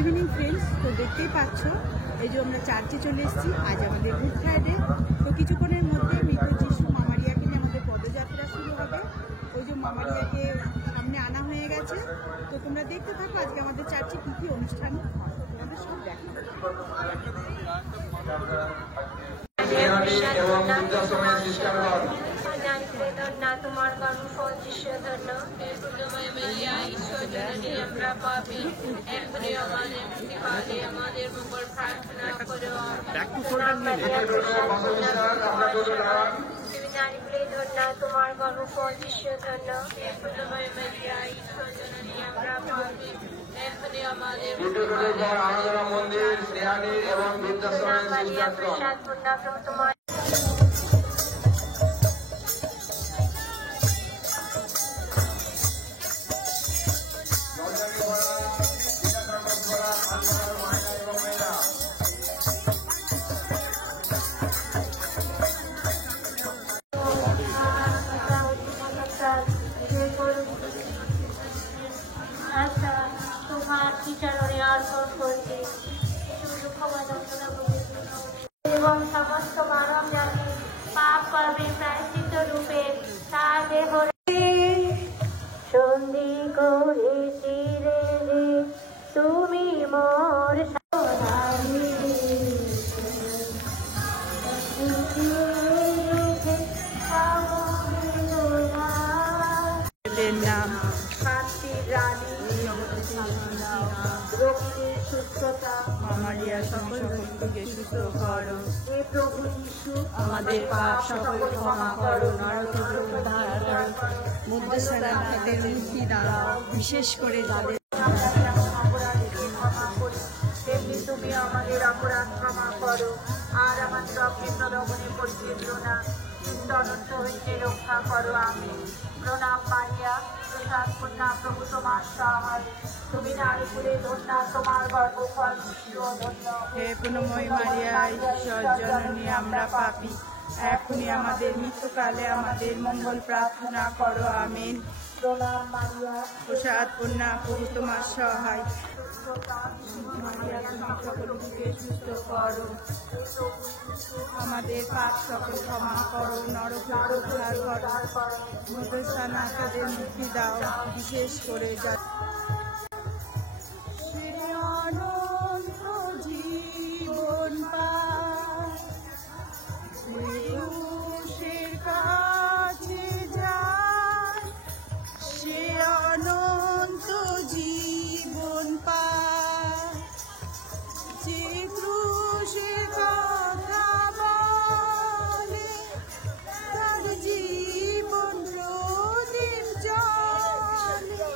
Evening friends, তো দেখতেই পাচ্ছ এই যে আমরা চার্চে চলে এসেছি। আজ আমাদের গুড ফ্রাইডে। তো কিছুক্ষণের মধ্যে মৃত যিশু মামারিয়াকে নিয়ে আমাদের পদযাত্রা শুরু হবে। ওই যে মামারিয়াকে সামনে আনা হয়ে গেছে। তো তোমরা দেখতে থাকো আজকে আমাদের চার্চে কী কী অনুষ্ঠান তোমাদের সব দেখো। তোমার কর্মফল যিশু ধন্য ঈশ্বর জননী আমরা পাপী এখনই আমাদের মৃত্যুকালে আমাদের মঙ্গল প্রার্থনা করো। তোমার কর্মফল যিশু ধন্য ঈশ্বর জননী আমরা পাপী এখনই আমাদের মন্দির স্নেহানী এবং বৃদ্ধাশ্রমের তোমার এবং সমস্ত মানব জাতি পাপ কর্মের প্রায়শ্চিত্ত রূপে তার দেহ সন্ধি করেছিলে রে তুমি মোর নাম শান্তির রানী রোগীর সুস্থতা মামারিয়া সকলকে সুস্থ করো। হে প্রভু যিশু আমাদের পাপ সকল ক্ষমা করো, নরক থেকে উদ্ধার করো, মধ্যস্থানাদের মুক্তি দাও, বিশেষ করে যাদের তেমনি তুমি আমাদের অপরাধ ক্ষমা করো আর আমাদের অগ্নিপ্রদমনে পরিচিত না অনন্ত হইতে রক্ষা করো। আমি প্রণাম মারিয়া, প্রসাদ কন্যা, প্রভু তোমার সহায়, তুমি নারীকুলে ধন্যা, তোমার গর্ভফল ধন্য। হে পুণ্যময়ী মারিয়া, ঈশ্বর জননী আমরা পাপী এখনই আমাদের মৃত্যুকালে আমাদের মঙ্গল প্রার্থনা করো। আমিন। প্রণাম মারিয়া, প্রসাদ কন্যা, প্রভু তোমার সহায়, মারিয়া তুমি সকলকে সুস্থ করো, আমাদের পাপ সকল ক্ষমা করো, নরক উদ্ধার করো, মধ্যস্থানাদের মুক্তি দাও, বিশেষ করে অনন্ত জীবন পুরুষের কাছে যায়, সে অনন্ত জীবন পায়, যে ক্রুশের কথা বলে তার জীবন প্রদীপ জ্বলে।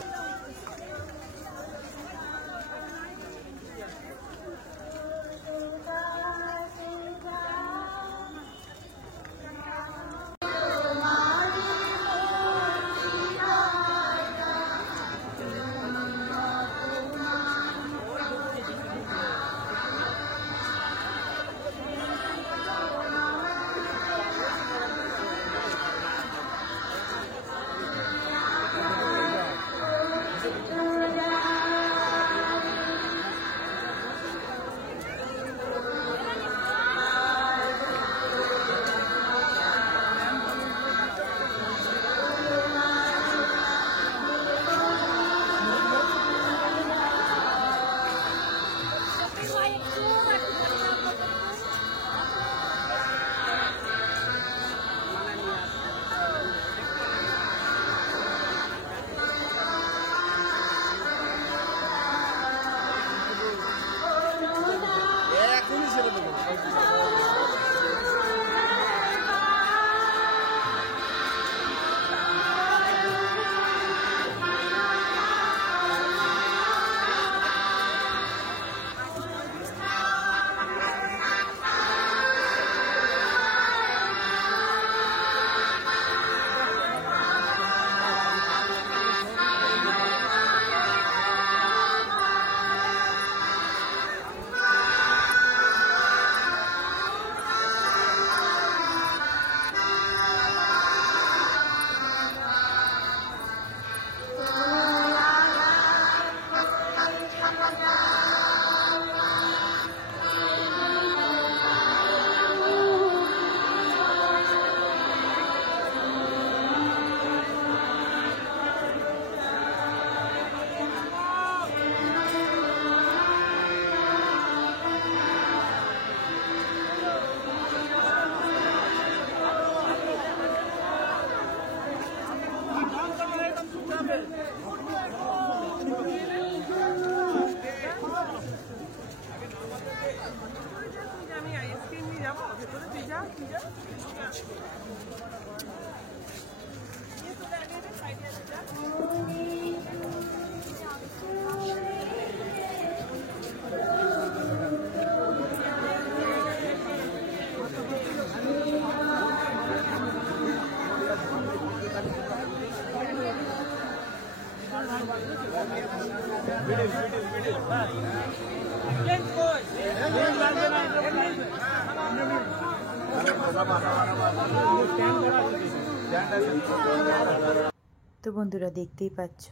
তো বন্ধুরা, দেখতেই পাচ্ছ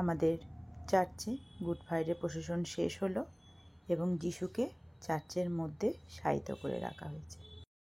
আমাদের চার্চে গুড ফ্রাইডে প্রসেশন শেষ হলো এবং যিশুকে চার্চের মধ্যে শায়িত করে রাখা হয়েছে।